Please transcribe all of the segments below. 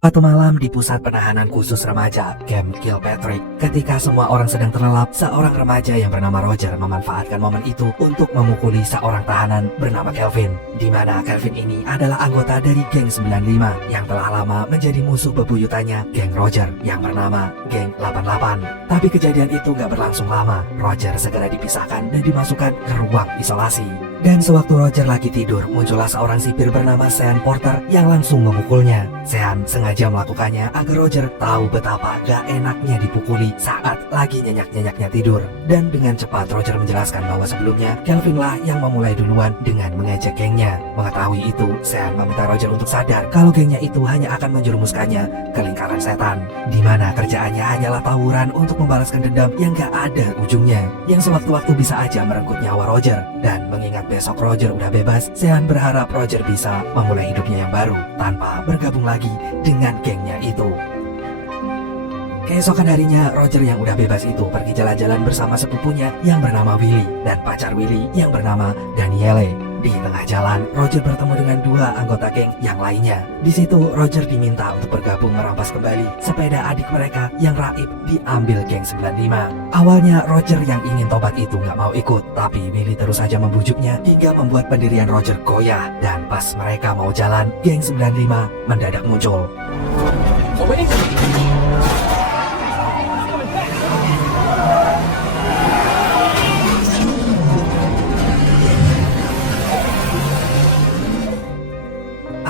Suatu malam di pusat penahanan khusus remaja, Camp Kilpatrick, ketika semua orang sedang terlelap, seorang remaja yang bernama Roger memanfaatkan momen itu untuk memukuli seorang tahanan bernama Kelvin. Di mana Kelvin ini adalah anggota dari geng 95 yang telah lama menjadi musuh bebuyutannya, geng Roger yang bernama geng 88. Tapi kejadian itu gak berlangsung lama. Roger segera dipisahkan dan dimasukkan ke ruang isolasi. Dan sewaktu Roger lagi tidur, muncullah seorang sipir bernama Sean Porter yang langsung memukulnya. Sean sengaja melakukannya agar Roger tahu betapa gak enaknya dipukuli saat lagi nyenyak-nyenyaknya tidur. Dan dengan cepat Roger menjelaskan bahwa sebelumnya Kelvin lah yang memulai duluan dengan mengejek gengnya. Mengetahui itu, Sean meminta Roger untuk sadar kalau gengnya itu hanya akan menjerumuskannya ke lingkaran setan, di mana kerjaannya hanyalah tawuran untuk membalaskan dendam yang gak ada ujungnya, yang sewaktu-waktu bisa aja merenggut nyawa Roger. Dan mengingat besok Roger udah bebas, Sean berharap Roger bisa memulai hidupnya yang baru tanpa bergabung lagi dengan gengnya itu. Keesokan harinya, Roger yang udah bebas itu pergi jalan-jalan bersama sepupunya yang bernama Willy dan pacar Willy yang bernama Danielle. Di tengah jalan, Roger bertemu dengan dua anggota geng yang lainnya. Di situ, Roger diminta untuk bergabung merampas kembali sepeda adik mereka yang raib diambil geng 95. Awalnya, Roger yang ingin tobat itu nggak mau ikut, tapi Willy terus saja membujuknya hingga membuat pendirian Roger goyah. Dan pas mereka mau jalan, geng 95 mendadak muncul.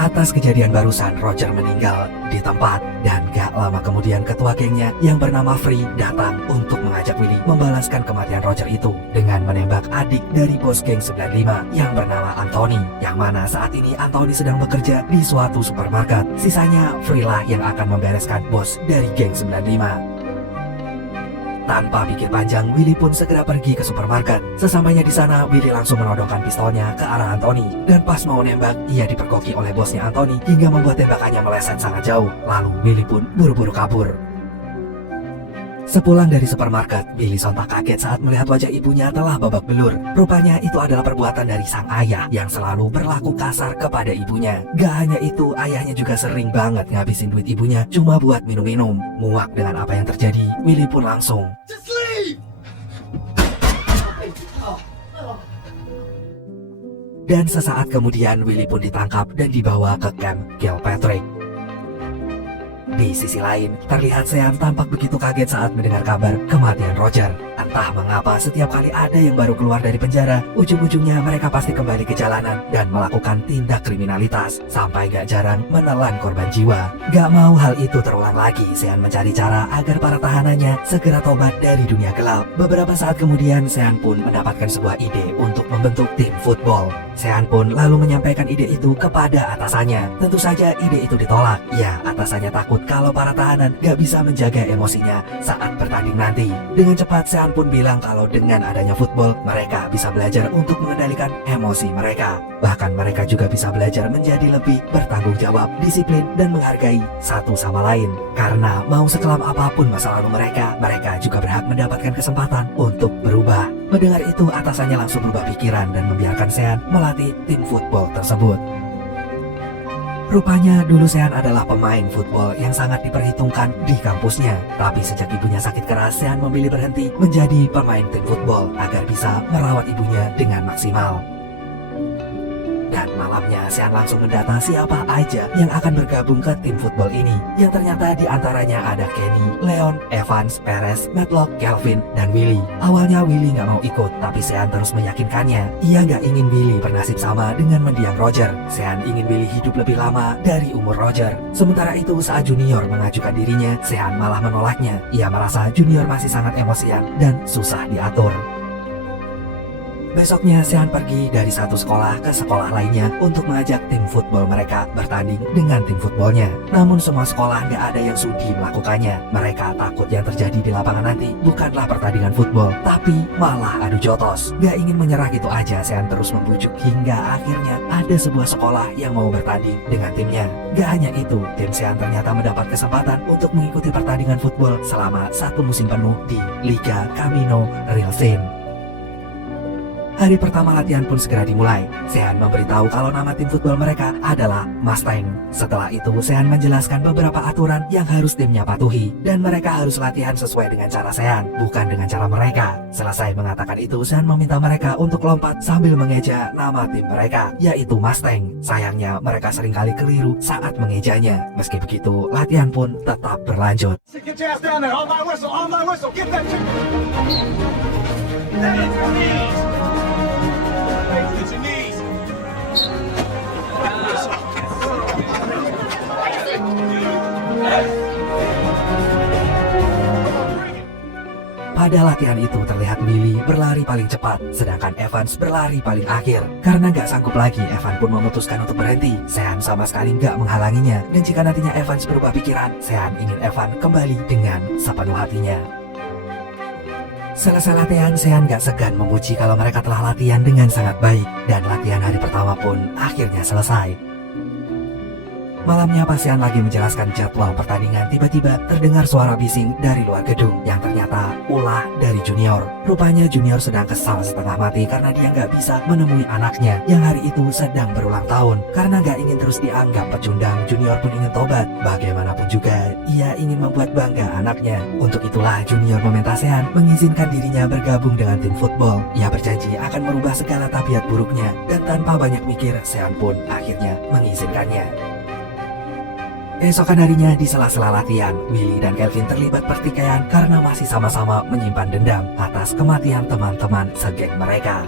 Atas kejadian barusan, Roger meninggal di tempat, dan gak lama kemudian ketua gengnya yang bernama Free datang untuk mengajak Willy membalaskan kematian Roger itu dengan menembak adik dari bos geng 95 yang bernama Anthony, yang mana saat ini Anthony sedang bekerja di suatu supermarket. Sisanya Free lah yang akan membereskan bos dari geng 95. Tanpa pikir panjang, Willy pun segera pergi ke supermarket. Sesampainya di sana, Willy langsung menodongkan pistolnya ke arah Anthony. Dan pas mau nembak, ia dipergoki oleh bosnya Anthony hingga membuat tembakannya meleset sangat jauh. Lalu Willy pun buru-buru kabur. Sepulang dari supermarket, Willy sontak kaget saat melihat wajah ibunya telah babak belur. Rupanya itu adalah perbuatan dari sang ayah yang selalu berlaku kasar kepada ibunya. Gak hanya itu, ayahnya juga sering banget ngabisin duit ibunya cuma buat minum-minum. Muak dengan apa yang terjadi, Willy pun langsung dan sesaat kemudian Willy pun ditangkap dan dibawa ke Camp Kilpatrick. Di sisi lain, terlihat Sean tampak begitu kaget saat mendengar kabar kematian Roger. Entah mengapa setiap kali ada yang baru keluar dari penjara, ujung-ujungnya mereka pasti kembali ke jalanan dan melakukan tindak kriminalitas, sampai gak jarang menelan korban jiwa. Gak mau hal itu terulang lagi, Sean mencari cara agar para tahanannya segera tobat dari dunia gelap. Beberapa saat kemudian, Sean pun mendapatkan sebuah ide untuk membentuk tim football. Sean pun lalu menyampaikan ide itu kepada atasannya. Tentu saja ide itu ditolak. Ya, atasannya takut kalau para tahanan gak bisa menjaga emosinya saat bertanding nanti. Dengan cepat Sean pun bilang kalau dengan adanya football, mereka bisa belajar untuk mengendalikan emosi mereka. Bahkan mereka juga bisa belajar menjadi lebih bertanggung jawab, disiplin, dan menghargai satu sama lain. Karena mau sekelam apapun masa lalu mereka, mereka juga berhak mendapatkan kesempatan untuk berubah. Mendengar itu, atasannya langsung berubah pikiran dan membiarkan Sean melatih tim football tersebut. Rupanya dulu Sean adalah pemain football yang sangat diperhitungkan di kampusnya. Tapi sejak ibunya sakit keras, Sean memilih berhenti menjadi pemain tim football agar bisa merawat ibunya dengan maksimal. Dan malamnya Sean langsung mendata siapa aja yang akan bergabung ke tim football ini, yang ternyata diantaranya ada Kenny, Leon, Evans, Perez, Matlock, Kelvin, dan Willy. Awalnya Willy gak mau ikut, tapi Sean terus meyakinkannya. Ia gak ingin Willy bernasib sama dengan mendiang Roger. Sean ingin Willy hidup lebih lama dari umur Roger. Sementara itu saat Junior mengajukan dirinya, Sean malah menolaknya. Ia merasa Junior masih sangat emosian dan susah diatur. Besoknya Sean pergi dari satu sekolah ke sekolah lainnya untuk mengajak tim football mereka bertanding dengan tim footballnya. Namun semua sekolah gak ada yang sudi melakukannya. Mereka takut yang terjadi di lapangan nanti bukanlah pertandingan football, tapi malah adu jotos. Gak ingin menyerah gitu aja, Sean terus membujuk hingga akhirnya ada sebuah sekolah yang mau bertanding dengan timnya. Gak hanya itu, tim Sean ternyata mendapat kesempatan untuk mengikuti pertandingan football selama 1 musim penuh di Liga Camino Real Sin. Hari pertama latihan pun segera dimulai. Sean memberitahu kalau nama tim football mereka adalah Mustang. Setelah itu, Sean menjelaskan beberapa aturan yang harus timnya patuhi, dan mereka harus latihan sesuai dengan cara Sean, bukan dengan cara mereka. Selesai mengatakan itu, Sean meminta mereka untuk lompat sambil mengeja nama tim mereka, yaitu Mustang. Sayangnya, mereka seringkali keliru saat mengejanya. Meski begitu, latihan pun tetap berlanjut. Get your ass down there. On my whistle. On my whistle. Get that chick. Hands to your knees. Hands to your knees. Pada latihan itu terlihat Willy berlari paling cepat, sedangkan Evans berlari paling akhir. Karena nggak sanggup lagi, Evan pun memutuskan untuk berhenti. Sean sama sekali nggak menghalanginya, dan jika nantinya Evans berubah pikiran, Sean ingin Evan kembali dengan sepenuh hatinya. Selesai latihan, Sean gak segan memuji kalau mereka telah latihan dengan sangat baik, dan latihan hari pertama pun akhirnya selesai. Malamnya pas Sean lagi menjelaskan jadwal pertandingan, tiba-tiba terdengar suara bising dari luar gedung yang ternyata ulah dari Junior. Rupanya Junior sedang kesal setengah mati karena dia nggak bisa menemui anaknya yang hari itu sedang berulang tahun. Karena nggak ingin terus dianggap pecundang, Junior pun ingin tobat. Bagaimanapun juga, ia ingin membuat bangga anaknya. Untuk itulah Junior meminta Sean mengizinkan dirinya bergabung dengan tim football. Ia berjanji akan merubah segala tabiat buruknya, dan tanpa banyak mikir, Sean pun akhirnya mengizinkannya. Esokan harinya di sela-sela latihan, Willy dan Kelvin terlibat pertikaian karena masih sama-sama menyimpan dendam atas kematian teman-teman segeng mereka.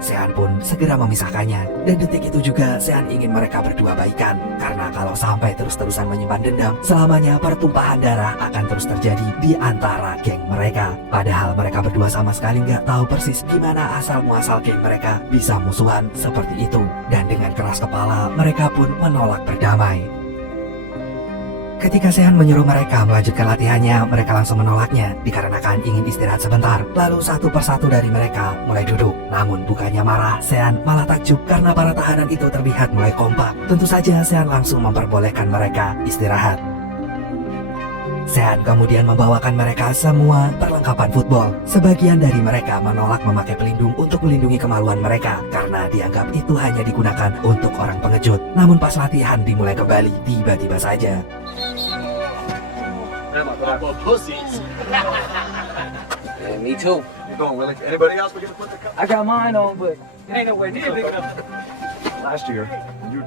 Sean pun segera memisahkannya, dan detik itu juga Sean ingin mereka berdua baikan, karena kalau sampai terus-terusan menyimpan dendam, selamanya pertumpahan darah akan terus terjadi di antara geng mereka. Padahal mereka berdua sama sekali nggak tahu persis gimana asal-muasal geng mereka bisa musuhan seperti itu, dan dengan keras kepala mereka pun menolak berdamai. Ketika Sean menyuruh mereka melanjutkan latihannya, mereka langsung menolaknya dikarenakan ingin istirahat sebentar. Lalu satu persatu dari mereka mulai duduk. Namun bukannya marah, Sean malah takjub karena para tahanan itu terlihat mulai kompak. Tentu saja Sean langsung memperbolehkan mereka istirahat. Sean kemudian membawakan mereka semua perlengkapan football. Sebagian dari mereka menolak memakai pelindung untuk melindungi kemaluan mereka karena dianggap itu hanya digunakan untuk orang pengejut. Namun pas latihan dimulai kembali, tiba-tiba saja Yeah, me too. You going, Willie? Anybody else we get to put the cup? I got mine on, but it ain't nowhere near big enough. Last year, you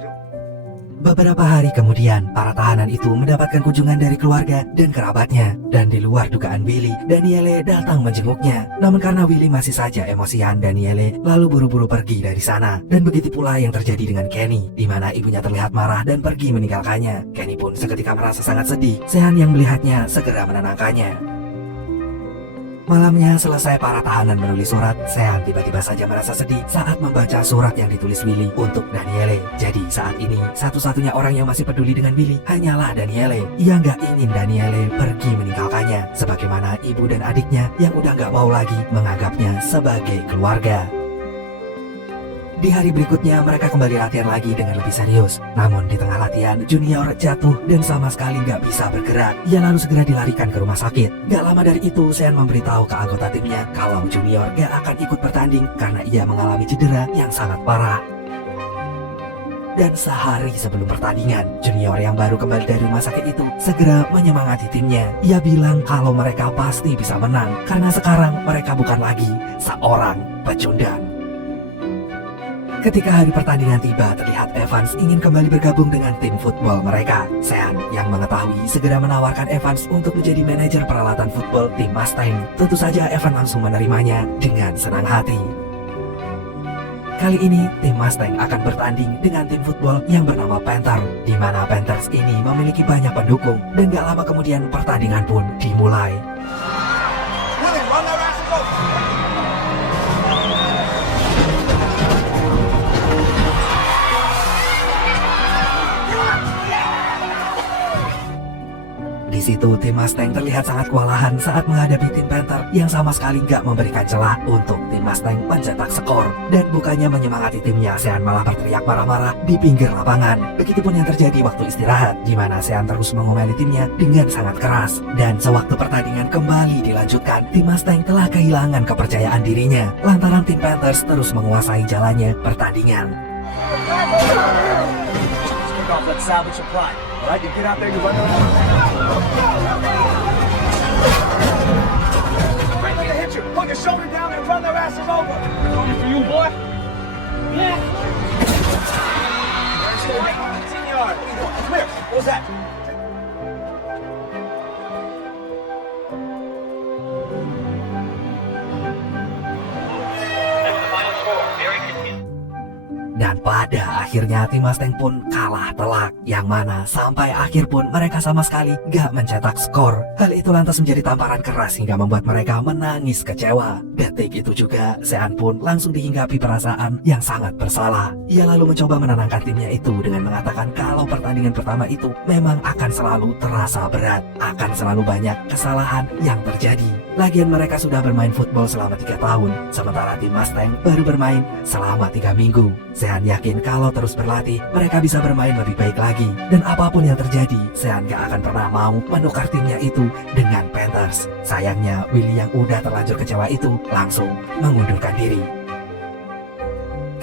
Beberapa hari kemudian, para tahanan itu mendapatkan kunjungan dari keluarga dan kerabatnya. Dan di luar dugaan Willy, Daniele datang menjenguknya. Namun karena Willy masih saja emosian, Daniele lalu buru-buru pergi dari sana. Dan begitu pula yang terjadi dengan Kenny, di mana ibunya terlihat marah dan pergi meninggalkannya. Kenny pun seketika merasa sangat sedih. Sean yang melihatnya segera menenangkannya. Malamnya selesai para tahanan menulis surat, Sean tiba-tiba saja merasa sedih saat membaca surat yang ditulis Willy untuk Daniele. Jadi saat ini, satu-satunya orang yang masih peduli dengan Willy hanyalah Daniele. Ia nggak ingin Daniele pergi meninggalkannya, sebagaimana ibu dan adiknya yang udah nggak mau lagi menganggapnya sebagai keluarga. Di hari berikutnya mereka kembali latihan lagi dengan lebih serius. Namun di tengah latihan, Junior jatuh dan sama sekali nggak bisa bergerak. Ia lalu segera dilarikan ke rumah sakit. Gak lama dari itu, Sean memberitahu ke anggota timnya kalau Junior gak akan ikut bertanding karena ia mengalami cedera yang sangat parah. Dan sehari sebelum pertandingan, Junior yang baru kembali dari rumah sakit itu segera menyemangati timnya. Ia bilang kalau mereka pasti bisa menang karena sekarang mereka bukan lagi seorang pecundang. Ketika hari pertandingan tiba, terlihat Evans ingin kembali bergabung dengan tim football mereka. Sean yang mengetahui segera menawarkan Evans untuk menjadi manajer peralatan football tim Mustang. Tentu saja Evans langsung menerimanya dengan senang hati. Kali ini, tim Mustang akan bertanding dengan tim football yang bernama Panther, di mana Panthers ini memiliki banyak pendukung, dan gak lama kemudian pertandingan pun dimulai. Willie, run that ass and go. Di situ, tim Mustang terlihat sangat kewalahan saat menghadapi tim Panther yang sama sekali nggak memberikan celah untuk tim Mustang mencetak skor. Dan bukannya menyemangati timnya, Sean malah berteriak marah-marah di pinggir lapangan. Begitupun yang terjadi waktu istirahat, di mana Sean terus mengomeli timnya dengan sangat keras. Dan sewaktu pertandingan kembali dilanjutkan, tim Mustang telah kehilangan kepercayaan dirinya lantaran tim Panthers terus menguasai jalannya pertandingan. Let's salvage your pride. All right, you get out there, you run around. Right, gonna hit you. Put your shoulder down and run their asses over. Coming for you, boy. Yeah. Where's the light? 10 yards. Clear. What was that? Dan pada akhirnya tim Mustang pun kalah telak, yang mana sampai akhir pun mereka sama sekali gak mencetak skor. Hal itu lantas menjadi tamparan keras hingga membuat mereka menangis kecewa. Detik itu juga Sean pun langsung dihinggapi perasaan yang sangat bersalah. Ia lalu mencoba menenangkan timnya itu dengan mengatakan kalau pertandingan pertama itu memang akan selalu terasa berat, akan selalu banyak kesalahan yang terjadi. Lagian mereka sudah bermain football selama 3 tahun, sementara tim Mustang baru bermain selama 3 minggu. Sean yakin kalau terus berlatih, mereka bisa bermain lebih baik lagi. Dan apapun yang terjadi, Sean gak akan pernah mau menukar timnya itu dengan Panthers. Sayangnya, Willy yang udah terlanjur kecewa itu langsung mengundurkan diri.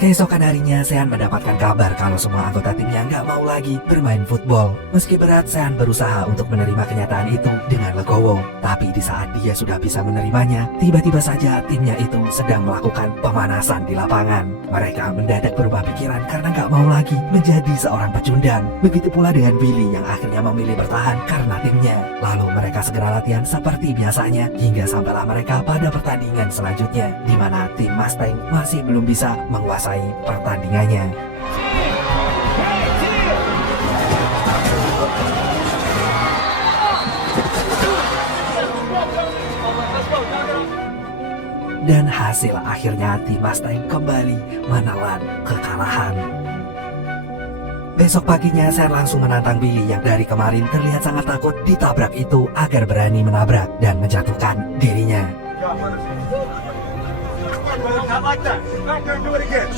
Keesokan harinya, Sean mendapatkan kabar kalau semua anggota timnya nggak mau lagi bermain football. Meski berat, Sean berusaha untuk menerima kenyataan itu dengan legowo. Tapi di saat dia sudah bisa menerimanya, tiba-tiba saja timnya itu sedang melakukan pemanasan di lapangan. Mereka mendadak berubah pikiran karena nggak mau lagi menjadi seorang pecundang. Begitu pula dengan Willy yang akhirnya memilih bertahan karena timnya. Lalu mereka segera latihan seperti biasanya hingga sampailah mereka pada pertandingan selanjutnya, di mana tim Mustang masih belum bisa menguasai pertandingannya. Dan hasil akhirnya tim Mustang kembali menelan kekalahan. Besok paginya Sean langsung menantang Billy yang dari kemarin terlihat sangat takut ditabrak itu agar berani menabrak dan menjatuhkan dirinya. Not like that. Back there and do it again.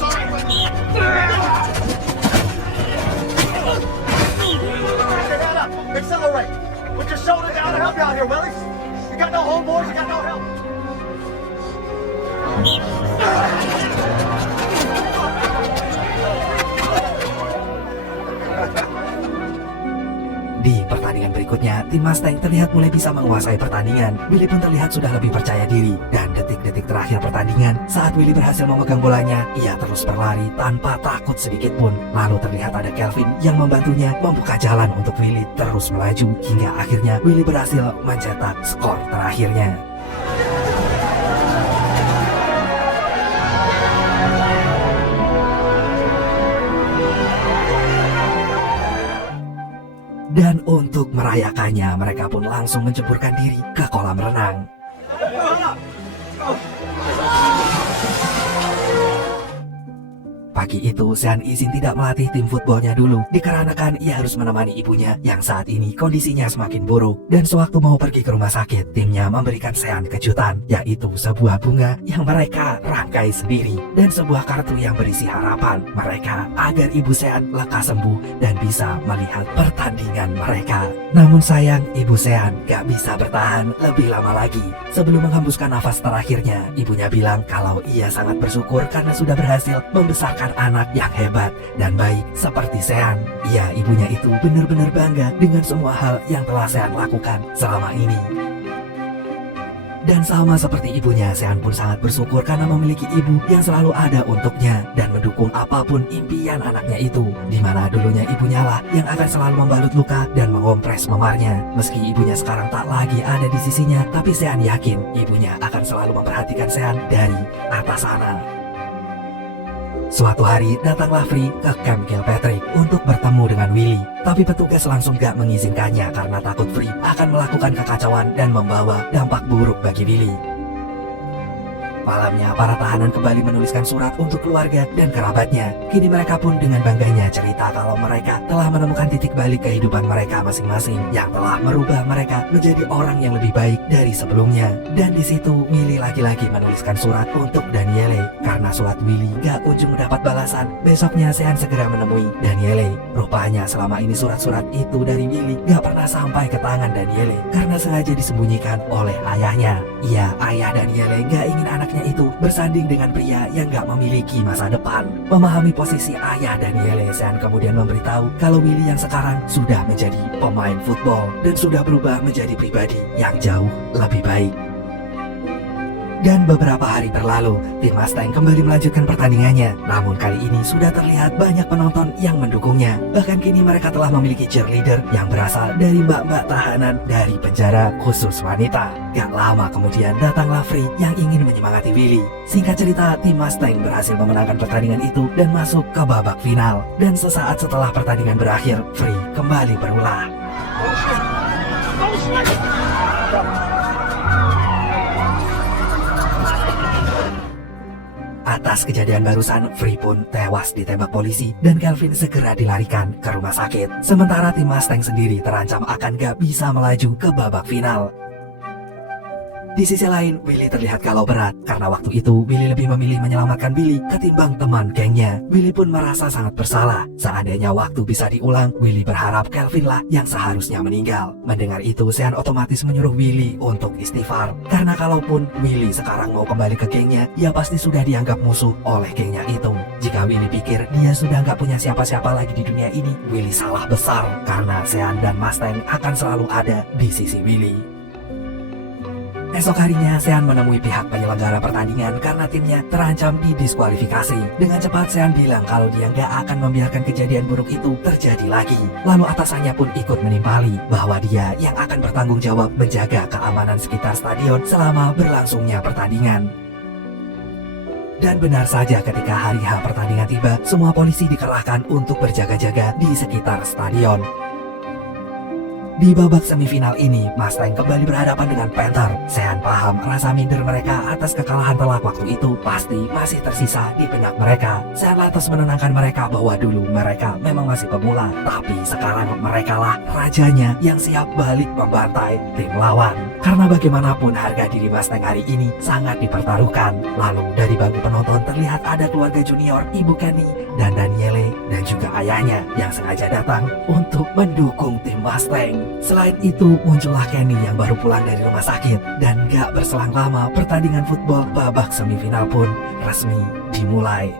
Get that up. Accelerate. Put your shoulder down and help you out here, Willie. You got no home, boys. You got no help. Di pertandingan berikutnya, tim Mustang terlihat mulai bisa menguasai pertandingan. Willy pun terlihat sudah lebih percaya diri. Dan detik-detik terakhir pertandingan, saat Willy berhasil memegang bolanya, ia terus berlari tanpa takut sedikit pun. Lalu terlihat ada Kelvin yang membantunya membuka jalan untuk Willy terus melaju. Hingga akhirnya Willy berhasil mencetak skor terakhirnya. Dan untuk merayakannya, mereka pun langsung menceburkan diri ke kolam renang. Pagi itu, Sean izin tidak melatih tim footballnya dulu, dikarenakan ia harus menemani ibunya yang saat ini kondisinya semakin buruk. Dan sewaktu mau pergi ke rumah sakit, timnya memberikan Sean kejutan, yaitu sebuah bunga yang mereka rangkai sendiri dan sebuah kartu yang berisi harapan mereka agar ibu Sean lekas sembuh dan bisa melihat pertandingan mereka. Namun sayang, ibu Sean gak bisa bertahan lebih lama lagi. Sebelum menghembuskan nafas terakhirnya, ibunya bilang kalau ia sangat bersyukur karena sudah berhasil membesarkan anak yang hebat dan baik seperti Sean. Iya, ibunya itu benar-benar bangga dengan semua hal yang telah Sean lakukan selama ini. Dan sama seperti ibunya, Sean pun sangat bersyukur karena memiliki ibu yang selalu ada untuknya dan mendukung apapun impian anaknya itu. Dimana dulunya ibunya lah yang akan selalu membalut luka dan mengompres memarnya. Meski ibunya sekarang tak lagi ada di sisinya, tapi Sean yakin ibunya akan selalu memperhatikan Sean dari atas sana. Suatu hari datanglah Free ke Camp Gilpatrick untuk bertemu dengan Willy. Tapi petugas langsung gak mengizinkannya karena takut Free akan melakukan kekacauan dan membawa dampak buruk bagi Willy. Malamnya, para tahanan kembali menuliskan surat untuk keluarga dan kerabatnya. Kini mereka pun dengan bangganya cerita kalau mereka telah menemukan titik balik kehidupan mereka masing-masing yang telah merubah mereka menjadi orang yang lebih baik dari sebelumnya. Dan di situ Willy lagi-lagi menuliskan surat untuk Daniele. Karena surat Willy gak kunjung mendapat balasan, besoknya Sean segera menemui Daniele. Rupanya selama ini surat-surat itu dari Willy gak pernah sampai ke tangan Daniele karena sengaja disembunyikan oleh ayahnya. Iya, ayah Daniele gak ingin anaknya itu bersanding dengan pria yang gak memiliki masa depan. Memahami posisi ayah Daniele, Sean kemudian memberitahu kalau Willy yang sekarang sudah menjadi pemain football dan sudah berubah menjadi pribadi yang jauh lebih baik. Dan beberapa hari berlalu, tim Mustang kembali melanjutkan pertandingannya. Namun kali ini sudah terlihat banyak penonton yang mendukungnya. Bahkan kini mereka telah memiliki cheerleader yang berasal dari mbak-mbak tahanan dari penjara khusus wanita. Gak lama kemudian datanglah Free yang ingin menyemangati Willy. Singkat cerita, tim Mustang berhasil memenangkan pertandingan itu dan masuk ke babak final. Dan sesaat setelah pertandingan berakhir, Free kembali berulah. Atas kejadian barusan, Free pun tewas ditembak polisi dan Kelvin segera dilarikan ke rumah sakit. Sementara tim Mustang sendiri terancam akan gak bisa melaju ke babak final. Di sisi lain, Willy terlihat galau berat karena waktu itu Willy lebih memilih menyelamatkan Billy ketimbang teman gengnya. Willy pun merasa sangat bersalah. Seandainya waktu bisa diulang, Willy berharap Kelvin lah yang seharusnya meninggal. Mendengar itu, Sean otomatis menyuruh Willy untuk istighfar. Karena kalaupun Willy sekarang mau kembali ke gengnya, ia pasti sudah dianggap musuh oleh gengnya itu. Jika Willy pikir dia sudah gak punya siapa-siapa lagi di dunia ini, Willy salah besar. Karena Sean dan Mustang akan selalu ada di sisi Willy. Esok harinya, Sean menemui pihak penyelenggara pertandingan karena timnya terancam didiskualifikasi. Dengan cepat, Sean bilang kalau dia nggak akan membiarkan kejadian buruk itu terjadi lagi. Lalu atasannya pun ikut menimpali bahwa dia yang akan bertanggung jawab menjaga keamanan sekitar stadion selama berlangsungnya pertandingan. Dan benar saja, ketika hari H pertandingan tiba, semua polisi dikerahkan untuk berjaga-jaga di sekitar stadion. Di babak semifinal ini, Mustang kembali berhadapan dengan Panther. Sean paham rasa minder mereka atas kekalahan telak waktu itu pasti masih tersisa di benak mereka. Sean lantas menenangkan mereka bahwa dulu mereka memang masih pemula, tapi sekarang mereka lah rajanya yang siap balik membantai tim lawan. Karena bagaimanapun harga diri Mustang hari ini sangat dipertaruhkan. Lalu dari bangku penonton terlihat ada keluarga junior, Ibu Kenny dan Daniele dan juga ayahnya yang sengaja datang untuk mendukung tim Mustang. Selain itu, muncullah Kenny yang baru pulang dari rumah sakit. Dan gak berselang lama, pertandingan football babak semifinal pun resmi dimulai.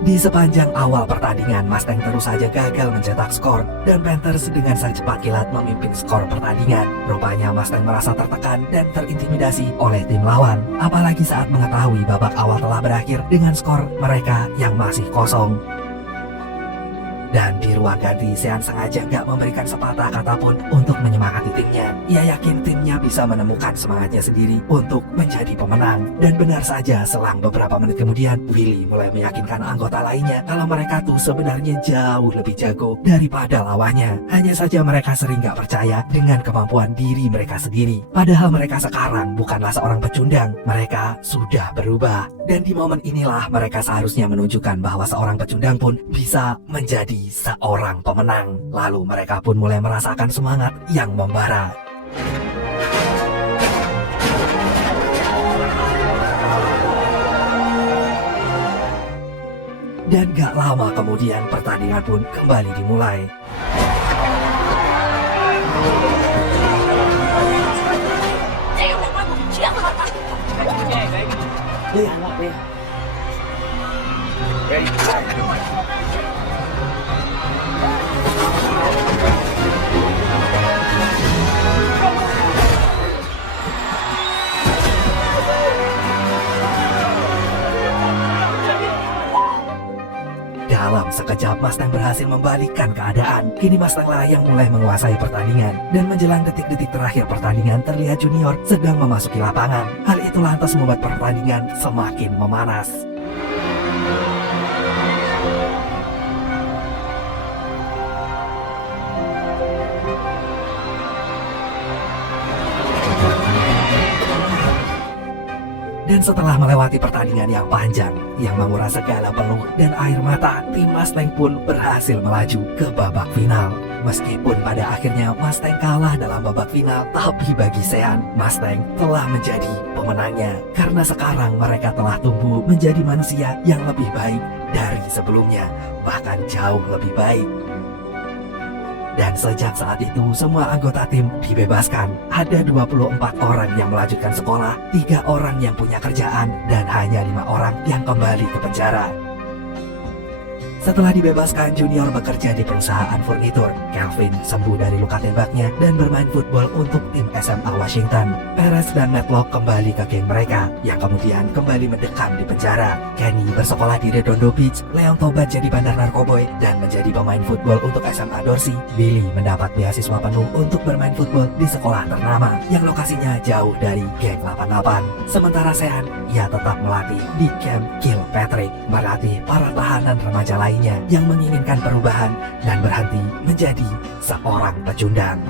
Di sepanjang awal pertandingan, Mustang terus saja gagal mencetak skor dan Panthers dengan secepat kilat memimpin skor pertandingan. Rupanya Mustang merasa tertekan dan terintimidasi oleh tim lawan, apalagi saat mengetahui babak awal telah berakhir dengan skor mereka yang masih kosong. Dan di ruang ganti, Sean sengaja gak memberikan sepatah kata pun untuk menyemangati timnya. Ia yakin timnya bisa menemukan semangatnya sendiri untuk menjadi pemenang. Dan benar saja, selang beberapa menit kemudian, Willy mulai meyakinkan anggota lainnya kalau mereka tuh sebenarnya jauh lebih jago daripada lawannya. Hanya saja mereka sering gak percaya dengan kemampuan diri mereka sendiri. Padahal mereka sekarang bukanlah seorang pecundang, mereka sudah berubah. Dan di momen inilah mereka seharusnya menunjukkan bahwa seorang pecundang pun bisa menjadi seorang pemenang. Lalu mereka pun mulai merasakan semangat yang membara. Dan gak lama kemudian pertandingan pun kembali dimulai. Mustang berhasil membalikkan keadaan. Kini Mustanglah yang mulai menguasai pertandingan. Dan menjelang detik-detik terakhir pertandingan terlihat Junior sedang memasuki lapangan. Hal itu lantas membuat pertandingan semakin memanas. Dan setelah melewati pertandingan yang panjang, yang menguras segala peluh dan air mata, tim Mustang pun berhasil melaju ke babak final. Meskipun pada akhirnya Mustang kalah dalam babak final, tapi bagi Sean, Mustang telah menjadi pemenangnya. Karena sekarang mereka telah tumbuh menjadi manusia yang lebih baik dari sebelumnya, bahkan jauh lebih baik. Dan sejak saat itu semua anggota tim dibebaskan. Ada 24 orang yang melanjutkan sekolah, 3 orang yang punya kerjaan, dan hanya 5 orang yang kembali ke penjara. Setelah dibebaskan, Junior bekerja di perusahaan furnitur. Kelvin sembuh dari luka tembaknya dan bermain football untuk tim SMA Washington. Perez dan Matlock kembali ke geng mereka, yang kemudian kembali mendekam di penjara. Kenny bersekolah di Redondo Beach. Leon tobat jadi bandar narkoboy dan menjadi pemain football untuk SMA Dorsey. Billy mendapat beasiswa penuh untuk bermain football di sekolah ternama, yang lokasinya jauh dari geng 88. Sementara Sean, ia tetap melatih di Camp Kilpatrick, melatih para tahanan remaja lainnya yang menginginkan perubahan dan berhenti menjadi seorang pecundang.